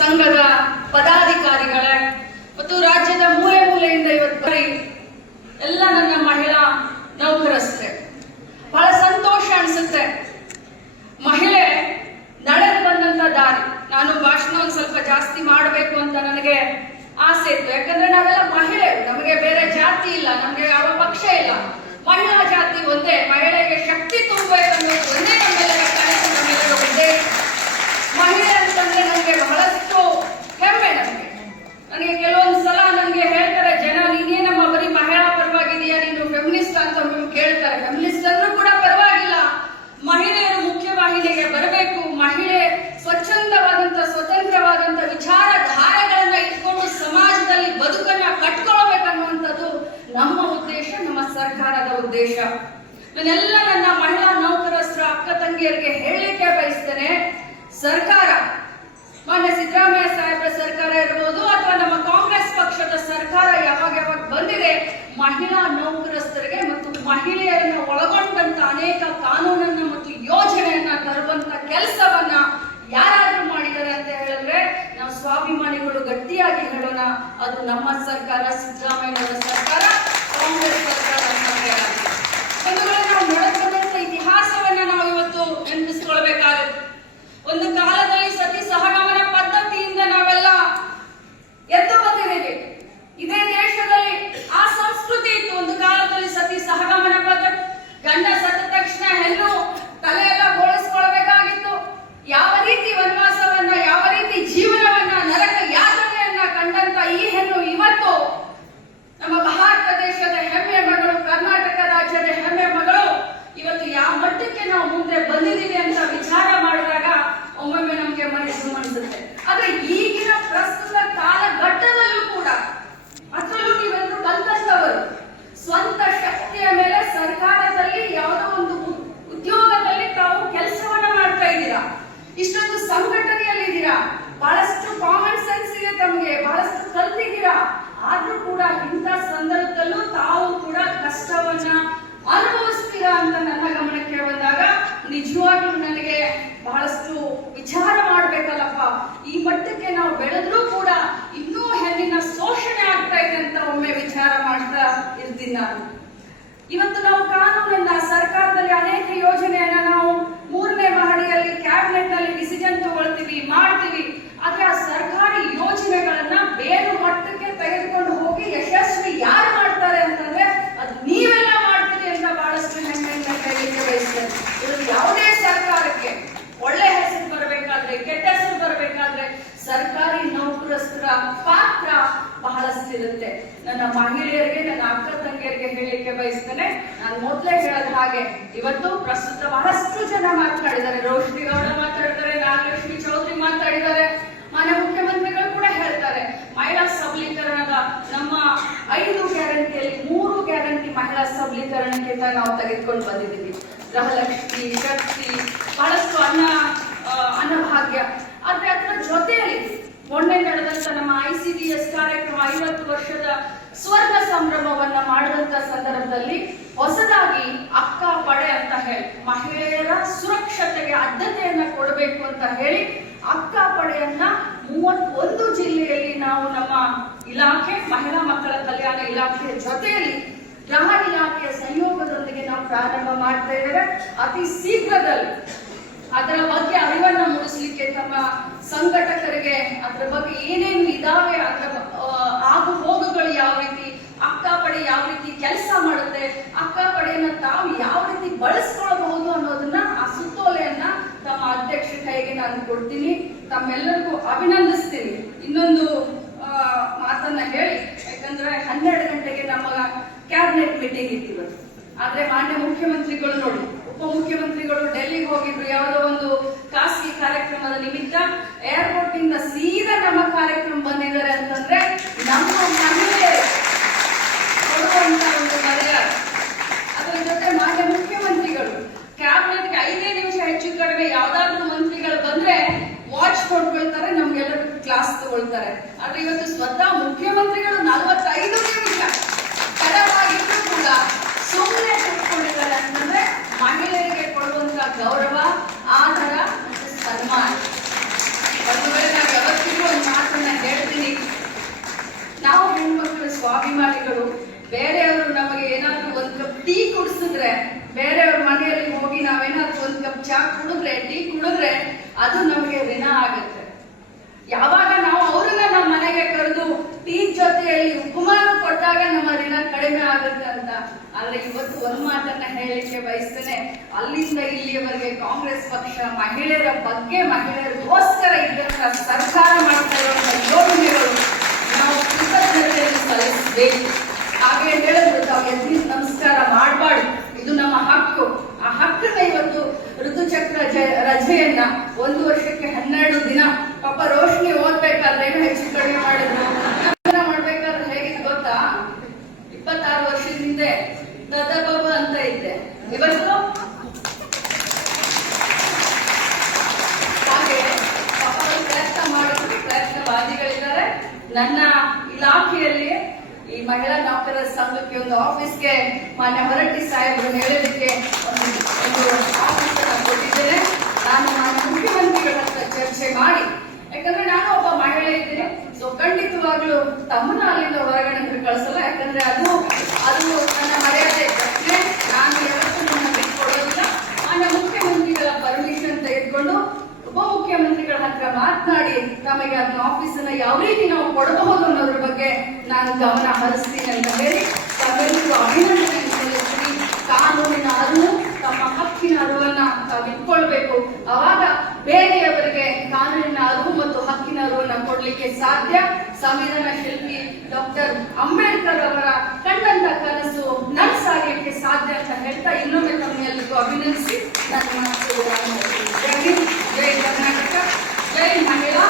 ಸಂಘದ ಪದಾಧಿಕಾರಿಗಳೇ ಮತ್ತು ರಾಜ್ಯದ ಮೂಲೆ ಮೂಲೆಯಿಂದ ಇವತ್ತು ಎಲ್ಲ ನನ್ನ ಮಹಿಳಾ ನೌಕರಸ್ಥೆ, ಬಹಳ ಸಂತೋಷ ಅನ್ಸುತ್ತೆ. ಮಹಿಳೆ ನಡೆದು ಬಂದಂತ ದಾರಿ, ನಾನು ಭಾಷಣ ಒಂದ್ ಸ್ವಲ್ಪ ಜಾಸ್ತಿ ಮಾಡಬೇಕು ಅಂತ ನನಗೆ ಆಸೆ ಇತ್ತು. ಯಾಕಂದ್ರೆ ನಾವೆಲ್ಲ ಮಹಿಳೆ, ನಮಗೆ ಬೇರೆ ಜಾತಿ ಇಲ್ಲ, ನಮಗೆ ಯಾವ ಪಕ್ಷ ಇಲ್ಲ, ಮಹಿಳಾ ಜಾತಿ ಒಂದೇ. ಮಹಿಳೆಗೆ ಶಕ್ತಿ ತುಂಬಬೇಕನ್ನೋದು ಒಂದೇ ನಮ್ಮೆಲ್ಲರ ಕನಸು, ನಮ್ಮೆಲ್ಲರ ಉದ್ದೇಶ. ಮಹಿಳೆ ಅಂತಂದ್ರೆ ನನಗೆ ಬಹಳಷ್ಟು ಹೆಮ್ಮೆ. ನನಗೆ ಕೆಲವೊಂದು ಸಲ ನನಗೆ ಹೇಳ್ತಾರೆ ಜನ, ನೀನೇನಮ್ಮ ಬರೀ ಮಹಿಳಾ ಪರವಾಗಿದೆಯಾ, ನೀನು ಫೆಮಿನಿಸ್ಟ್ ಅಂತ ಕೇಳ್ತಾರೆ. ಫೆಮಿನಿಸ್ಟ್ ಅಂದ್ರೂ ಕೂಡ ಪರವಾಗಿಲ್ಲ, ಮಹಿಳೆಯರು ಮುಖ್ಯವಾಹಿನಿಗೆ ಬರಬೇಕು, ಮಹಿಳೆ ಸ್ವಚ್ಛಂದವಾದಂತ ಸ್ವತಂತ್ರವಾದಂತ ವಿಚಾರಧಾರೆಗಳನ್ನ ಇಟ್ಕೊಂಡು ಸಮಾಜದಲ್ಲಿ ಬದುಕನ್ನ ಕಟ್ಕೊಳ್ಬೇಕನ್ನುವಂಥದ್ದು ನಮ್ಮ ಉದ್ದೇಶ, ನಮ್ಮ ಸರ್ಕಾರದ ಉದ್ದೇಶ. ನಾನೆಲ್ಲ ನನ್ನ ಮಹಿಳಾ ನೌಕರಸ್ಥರ ಅಕ್ಕ ತಂಗಿಯರಿಗೆ ಹೇಳಲಿಕ್ಕೆ ಬಯಸ್ತೇನೆ, ಸರ್ಕಾರ, ಮಾನ್ಯ ಸಿದ್ದರಾಮಯ್ಯ ಸಾಹೇಬ್ರ ಸರ್ಕಾರ ಇರ್ಬೋದು ಅಥವಾ ನಮ್ಮ ಕಾಂಗ್ರೆಸ್ ಪಕ್ಷದ ಸರ್ಕಾರ ಯಾವಾಗ ಬಂದಿದೆ, ಮಹಿಳಾ ನೌಕರಸ್ಥರಿಗೆ ಮತ್ತು ಮಹಿಳೆಯರನ್ನ ಒಳಗೊಂಡಂತ ಅನೇಕ ಕಾನೂನನ್ನ ಮತ್ತು ಯೋಜನೆಯನ್ನ ತರುವಂತ ಕೆಲಸವನ್ನ ಯಾರಾದ್ರೂ ಮಾಡಿದ್ದಾರೆ ಅಂತ ಹೇಳಿದ್ರೆ ನಾವು ಸ್ವಾಭಿಮಾನಿಗಳು ಗಟ್ಟಿಯಾಗಿ ಹೇಳೋಣ, ಅದು ನಮ್ಮ ಸರ್ಕಾರ, ಸಿದ್ದರಾಮಯ್ಯ ಸರ್ಕಾರ, ಕಾಂಗ್ರೆಸ್ ಸರ್ಕಾರ. ನಾವು ನಡೆದಂತ ಇತಿಹಾಸವನ್ನ ನಾವು ಇವತ್ತು ನೆನಪಿಸ್ಕೊಳ್ಬೇಕಾಗುತ್ತೆ. ಒಂದು ಕಾಲದಲ್ಲಿ ಸತಿ ಸಹಗಮನ ಪದ್ಧತಿಯಿಂದ ನಾವೆಲ್ಲ ಎದ್ದು ಬಂದಿದ್ದೇವೆ. ಇದೇ ದೇಶದಲ್ಲಿ ಆ ಸಂಸ್ಕೃತಿ ಇತ್ತು. ಒಂದು ಕಾಲದಲ್ಲಿ ಸತಿ ಸಹಗಮನ ಪದ್ಧತಿ, ಗಂಡ ಸತ್ತ ತಕ್ಷಣ ಹೆಣ್ಣು ತಲೆಯೆಲ್ಲ ಬೋಳಿಸ್ಕೊಳ್ಬೇಕಾಗಿತ್ತು. ಯಾವ ರೀತಿ ವನವಾಸವನ್ನ, ಯಾವ ರೀತಿ ಜೀವನವನ್ನ, ನರಕ ಯಾತನೆಯನ್ನ ಕಂಡಂತ ಈ ಹೆಣ್ಣು ಇವತ್ತು ನಮ್ಮ ಭಾರತ ದೇಶದ ಹೆಮ್ಮೆ ಮಗಳು, ಕರ್ನಾಟಕ ರಾಜ್ಯದ ಹೆಮ್ಮೆ ಮಗಳು, ಇವತ್ತು ಯಾವ ಮಟ್ಟಕ್ಕೆ ನಾವು ಮುಂದೆ ಬಂದಿದ್ದೀವಿ ಅಂತ ವಿಚಾರ ಮಾಡಿದಾಗ ಒಮ್ಮೊಮ್ಮೆ ನಮಗೆ ಮನಸ್ಸು ಅನಿಸುತ್ತೆ. ಆದ್ರೆ ಈಗಿನ ಪ್ರಸ್ತುತ ಕಾಲಘಟ್ಟದಲ್ಲೂ ಕೂಡ, ಅದರಲ್ಲೂ ನೀವೆಲ್ಲರೂ ಕಲ್ತಂತವರು, ಸ್ವಂತ ಶಕ್ತಿಯ ಮೇಲೆ ಸರ್ಕಾರದಲ್ಲಿ ಯಾವುದೋ ಒಂದು ಉದ್ಯೋಗದಲ್ಲಿ ತಾವು ಕೆಲಸವನ್ನ ಮಾಡ್ತಾ ಇದ್ದೀರಾ, ಇಷ್ಟೊಂದು ಸಂಘಟನೆಯಲ್ಲಿದ್ದೀರಾ, ಬಹಳಷ್ಟು ಕಾಮನ್ ಸೆನ್ಸ್ ಇದೆ ತಮಗೆ, ಬಹಳಷ್ಟು ಕಲ್ತಿದ್ದೀರಾ. ಆದ್ರೂ ಕೂಡ ಇಂಥ ಸಂದರ್ಭದಲ್ಲೂ ತಾವು ಕೂಡ ಕಷ್ಟವನ್ನ ಅನುಭವಿಸ್ತೀರಾ ಅಂತ ನನ್ನ ಗಮನಕ್ಕೆ ಬಂದಾಗ ನಿಜವಾಗ್ಲೂ ನನಗೆ ಬಹಳಷ್ಟು ವಿಚಾರ ಮಾಡ್ಬೇಕಲ್ಲಪ್ಪ, ಈ ಮಟ್ಟಕ್ಕೆ ನಾವು ಬೆಳೆದ್ರೂ ಕೂಡ ಇನ್ನೂ ಹೆಣ್ಣಿನ ಶೋಷಣೆ ಆಗ್ತಾ ಇದೆ ಅಂತ ಒಮ್ಮೆ ವಿಚಾರ ಮಾಡ್ತಾ ಇರ್ತೀನಿ ನಾನು. ಇವತ್ತು ನಾವು ಕಾನೂನನ್ನ, ಸರ್ಕಾರದಲ್ಲಿ ಅನೇಕ ಯೋಜನೆಯನ್ನ ನಾವು 3ನೇ ಮಹಡಿಯಲ್ಲಿ ಕ್ಯಾಬಿನೆಟ್ ನಲ್ಲಿ ಡಿಸಿಷನ್ ತಗೊಳ್ತೀವಿ, ಮಾಡ್ತೀವಿ. ಆದ್ರೆ ಆ ಸರ್ಕಾರಿ ಯೋಜನೆಗಳನ್ನ ಬೇರೆ ಮಟ್ಟಕ್ಕೆ ತೆಗೆದುಕೊಂಡು ಹೋಗಿ ಯಶಸ್ವಿ ಯಾರು ಮಾಡ್ತಾರೆ ಅಂತಂದ್ರೆ ಅದು ನೀವೆಲ್ಲ ಮಾಡ್ತೀರಿ ಅಂತ ಬಹಳಷ್ಟು ಹೆಮ್ಮೆಯಿಂದ ಹೇಳಲಿಕ್ಕೆ ಬಯಸ್ತೇನೆ. ಇದು ಯಾವುದೇ ಸರ್ಕಾರಕ್ಕೆ ಒಳ್ಳೆ ಹೆಸರು ಬರಬೇಕಾದ್ರೆ, ಕೆಟ್ಟ ಹೆಸರು ಬರಬೇಕಾದ್ರೆ ಸರ್ಕಾರಿ ನೌಕರಸ್ಥರ ಪಾತ್ರ ಬಹಳಷ್ಟಿರುತ್ತೆ. ನನ್ನ ಮಹಿಳೆಯರಿಗೆ, ನನ್ನ ಅಕ್ಕ ತಂಗಿಯರಿಗೆ ಹೇಳಲಿಕ್ಕೆ ಬಯಸ್ತೇನೆ, ನಾನು ಮೊದಲೇ ಹೇಳದ ಹಾಗೆ ಇವತ್ತು ಪ್ರಸ್ತುತ ಬಹಳಷ್ಟು ಜನ ಮಾತನಾಡಿದ್ದಾರೆ. ರೋಶ್ನಿ ಗೌಡ ಮಾತಾಡಿದ್ದಾರೆ, ನಾಗಲಕ್ಷ್ಮಿ ಚೌಧರಿ ಮಾತಾಡಿದ್ದಾರೆ, ಮಾನ್ಯ ಮುಖ್ಯಮಂತ್ರಿಗಳು ಕೂಡ ಹೇಳ್ತಾರೆ. ಮಹಿಳಾ ಸಬಲೀಕರಣದ ನಮ್ಮ 5 ಗ್ಯಾರಂಟಿಯಲ್ಲಿ 3 ಗ್ಯಾರಂಟಿ ಮಹಿಳಾ ಸಬಲೀಕರಣಕ್ಕೆ ನಾವು ತೆಗೆದುಕೊಂಡು ಬಂದಿದ್ದೀವಿ. ಗೃಹಲಕ್ಷ್ಮಿ, ಶಕ್ತಿ, ಬಹಳಷ್ಟು ಅನ್ನಭಾಗ್ಯ. ಆದ್ರೆ ಅದರ ಜೊತೆಯಲ್ಲಿ ಮೊನ್ನೆ ನಡೆದಂತ ನಮ್ಮ ICDS ಕಾರ್ಯಕ್ರಮ 50 ವರ್ಷದ ಸ್ವರ್ಣ ಸಂಭ್ರಮವನ್ನ ಮಾಡಿದಂತ ಸಂದರ್ಭದಲ್ಲಿ ಹೊಸದಾಗಿ ಅಕ್ಕ ಪಡೆ ಅಂತ ಹೇಳಿ ಮಹಿಳೆಯರ ಸುರಕ್ಷತೆಗೆ ಆದ್ಯತೆಯನ್ನ ಕೊಡಬೇಕು ಅಂತ ಹೇಳಿ ಅಕ್ಕ ಪಡೆಯನ್ನ 31 ಜಿಲ್ಲೆಯಲ್ಲಿ ನಾವು ನಮ್ಮ ಇಲಾಖೆ, ಮಹಿಳಾ ಮಕ್ಕಳ ಕಲ್ಯಾಣ ಇಲಾಖೆಯ ಜೊತೆಯಲ್ಲಿ ಗೃಹ ಇಲಾಖೆಯ ಸಂಯೋಗದೊಂದಿಗೆ ನಾವು ಪ್ರಾರಂಭ ಮಾಡ್ತಾ ಇದ್ದೇವೆ. ಅತಿ ಶೀಘ್ರದಲ್ಲಿ ಅದರ ಬಗ್ಗೆ ಅರಿವನ್ನ ಮೂಡಿಸಲಿಕ್ಕೆ ತಮ್ಮ ಸಂಘಟಕರಿಗೆ ಅದರ ಬಗ್ಗೆ ಏನೇನು ಇದಾವೆ, ಅದರ ಆಗು ಹೋಗುಗಳು ಯಾವ ರೀತಿ, ಅಕ್ಕ ಪಡೆ ಯಾವ ರೀತಿ ಕೆಲಸ ಮಾಡುತ್ತೆ, ಅಕ್ಕ ಪಡೆಯನ್ನ ತಾವು ಯಾವ ರೀತಿ ಬಳಸ್ಕೊಳ್ಬಹುದು ಅನ್ನೋದನ್ನ, ಆ ಸುತ್ತೋಲೆಯನ್ನ ತಮ್ಮ ಅಧ್ಯಕ್ಷ ಕೈಗೆ ನಾನು ಕೊಡ್ತೀನಿ. ತಮ್ಮೆಲ್ಲರಿಗೂ ಅಭಿನಂದಿಸ್ತೀನಿ. ಇನ್ನೊಂದು ಮಾತನ್ನ ಹೇಳಿ, ಯಾಕಂದ್ರೆ 12 ಗಂಟೆಗೆ ನಮ್ಮ ಕ್ಯಾಬಿನೆಟ್ ಮೀಟಿಂಗ್ ಇತ್ತು. ಆದ್ರೆ ಮಾನ್ಯ ಮುಖ್ಯಮಂತ್ರಿಗಳು ನೋಡಿ, ಉಪಮುಖ್ಯಮಂತ್ರಿಗಳು ಡೆಲ್ಲಿಗೆ ಹೋಗಿದ್ರು ಯಾವುದೋ ಒಂದು ಖಾಸಗಿ ಕಾರ್ಯಕ್ರಮದ ನಿಮಿತ್ತ. ಏರ್ಪೋರ್ಟ್ ಇಂದ ಸೀದಾ ನಮ್ಮ ಕಾರ್ಯಕ್ರಮ ಬಂದಿದ್ದಾರೆ ಅಂತಂದ್ರೆ ನಮ್ಮ ಮಹಿಳೆಯರು ಕೊಡುವಂತ ಒಂದು ಮರ್ಯಾದೆ. ಅದರ ಜೊತೆ ಮಾನ್ಯ ಮುಖ್ಯಮಂತ್ರಿಗಳು ಕ್ಯಾಬಿನೆಟ್ಗೆ 5 ನಿಮಿಷ ಹೆಚ್ಚು ಕಡಿಮೆ ಯಾವ್ದಾದ್ರು ಮಂತ್ರಿಗಳು ಬಂದ್ರೆ ವಾಚ್ ಕೊಡ್ಕೊಳ್ತಾರೆ, ನಮ್ಗೆಲ್ಲರೂ ಕ್ಲಾಸ್ ತಗೊಳ್ತಾರೆ. ಆದ್ರೆ ಇವತ್ತು ಸ್ವತಃ ಮುಖ್ಯಮಂತ್ರಿಗಳು 45 ನಿಮಿಷ ತಡವಾಗಿದ್ರು ಕೂಡ ಸುಮ್ಮನೆ ಕೂತ್ಕೊಂಡಿದ್ದಾರೆ ಅಂತಂದ್ರೆ ಮಹಿಳೆಯರಿಗೆ ಕೊಡುವಂತ ಗೌರವ, ಆದರ ಮತ್ತು ಸನ್ಮಾನ. ಒಂದು ವೇಳೆ ನಾವು ಯಾವತ್ತಿಗೂ ಅದು ನಮಗೆ ಋಣ ಆಗುತ್ತೆ. ಯಾವಾಗ ನಾವು ಅವ್ರನ್ನ ನಮ್ಮ ಮನೆಗೆ ಕರೆದು ಟೀ ಜೊತೆಯಲ್ಲಿ ಉಪಮಾನ ಕೊಟ್ಟಾಗ ನಮ್ಮ ಋಣ ಕಡಿಮೆ ಆಗುತ್ತೆ ಅಂತ. ಆದ್ರೆ ಇವತ್ತು ಒಂದ್ ಮಾತನ್ನ ಹೇಳಲಿಕ್ಕೆ ಬಯಸ್ತೇನೆ, ಅಲ್ಲಿಂದ ಇಲ್ಲಿಯವರೆಗೆ ಕಾಂಗ್ರೆಸ್ ಪಕ್ಷ ಮಹಿಳೆಯರ ಬಗ್ಗೆ, ಮಹಿಳೆಯರಿಗೋಸ್ಕರ ಇದ್ದಂತ ಸರ್ಕಾರ ಮಾಡ್ತಾ ಇರುವಂತಹ ಯೋಜನೆಗಳು ನಾವು ಕೃತಜ್ಞತೆಯನ್ನು ಸಲ್ಲಿಸಬೇಕು. ಹಾಗೆ ಹೇಳಿದ್ರು, ತಾವು ಎದ್ದು ನಮಸ್ಕಾರ ಮಾಡಬಾರ್ದು, ಇದು ನಮ್ಮ ಹಕ್ಕು. ಆ ಹಕ್ಕನ್ನ ಇವತ್ತು ಋತುಚಕ್ರ ರಜೆಯನ್ನ 1 ವರ್ಷಕ್ಕೆ 12 ದಿನ, ಪಾಪ ರೋಶ್ನಿ ಓದ್ಬೇಕಾದ್ರೆ ಏನು ಹೆಚ್ಚು ಕಡಿಮೆ ಮಾಡಿದ್ರು. ಮಾಡ್ಬೇಕಾದ್ರೆ ಹೇಗಿತ್ತು ಗೊತ್ತಾ, 26 ವರ್ಷದ ಹಿಂದೆ ದದಬಬ ಅಂತ ಇದ್ದೆ, ಇವತ್ತು ಹಾಗೆ ಪಾಪ ಪ್ರಯತ್ನ ಮಾಡಿದ್ರು, ಪ್ರಯತ್ನವಾದಿಗಳಿದ್ದಾರೆ. ನನ್ನ ಇಲಾಖೆಯಲ್ಲಿ ಈ ಮಹಿಳಾ ನೌಕರರ ಸಂಘಕ್ಕೆ ಒಂದು ಆಫೀಸ್ಗೆ ಮಾನ್ಯ ಹೊರಟ್ಟಿ ಸಾಹೇಬರು ಹೇಳಲಿಕ್ಕೆ ಒಂದು ಆಫೀಸ್ ಅನ್ನು ಕೊಟ್ಟಿದ್ದೇನೆ. ನಾನು ಮಾನ್ಯ ಮುಖ್ಯಮಂತ್ರಿಗಳ ಹತ್ರ ಚರ್ಚೆ ಮಾಡಿ, ಯಾಕಂದ್ರೆ ನಾನು ಒಬ್ಬ ಮಹಿಳೆ ಇದ್ದೇನೆ, ಸೊ ಖಂಡಿತವಾಗ್ಲೂ ತಮ್ಮನ್ನ ಅಲ್ಲಿಂದ ಹೊರಗಡೆ ಕಳಿಸಲ್ಲ. ಯಾಕಂದ್ರೆ ಅದು ನನ್ನ ಮರ್ಯಾದೆ ಪ್ರಶ್ನೆ. ನಾನು ಯಾವತ್ತೂ ನನ್ನ ಬಿಟ್ಕೊಡೋದಿಲ್ಲ. ಮಾನ್ಯ ಮುಖ್ಯಮಂತ್ರಿಗಳ ಪರ್ಮಿಷನ್ ತೆಗೆದುಕೊಂಡು ಉಪಮುಖ್ಯಮಂತ್ರಿಗಳ ಹತ್ರ ಮಾತನಾಡಿ ತಮಗೆ ಅದನ್ನ ಆಫೀಸ್ ಅನ್ನ ಯಾವ ರೀತಿ ನಾವು ಕೊಡಬಹುದು ಅನ್ನೋದ್ರ ಬಗ್ಗೆ ನಾನು ಗಮನ ಹರಿಸ್ತೀನಿ ಅಂತ ಹೇಳಿ ತಮ್ಮೆಲ್ಲರಿಗೂ ಅಭಿನಂದನೆ ಸಲ್ಲಿಸ್ತೀನಿ. ಕಾನೂನಿನ ಅರಿವು, ತಮ್ಮ ಹಕ್ಕಿನ ಅರಿವನ್ನ ತಾವು ಇಟ್ಕೊಳ್ಬೇಕು. ಅವಾಗ ಬೇರೆಯವರಿಗೆ ಕಾನೂನಿನ ಅರಿವು ಮತ್ತು ಹಕ್ಕಿನ ಅರಿವನ್ನ ಕೊಡ್ಲಿಕ್ಕೆ ಸಾಧ್ಯ. ಸಂವಿಧಾನ ಶಿಲ್ಪಿ ಡಾಕ್ಟರ್ ಅಂಬೇಡ್ಕರ್ ಅವರ ಕಂಡಂತ ಕನಸು ನನಸಾಗಲಿಕ್ಕೆ ಸಾಧ್ಯ ಅಂತ ಹೇಳ್ತಾ ಇನ್ನೊಮ್ಮೆ ತಮ್ಮೆಲ್ಲರಿಗೂ ಅಭಿನಂದಿಸಿ ನನ್ನ ಮಾತು. ಜೈ ಹಿಂದ್, ಜೈ ಕರ್ನಾಟಕ, ಜೈ ಮಹಿಳಾ.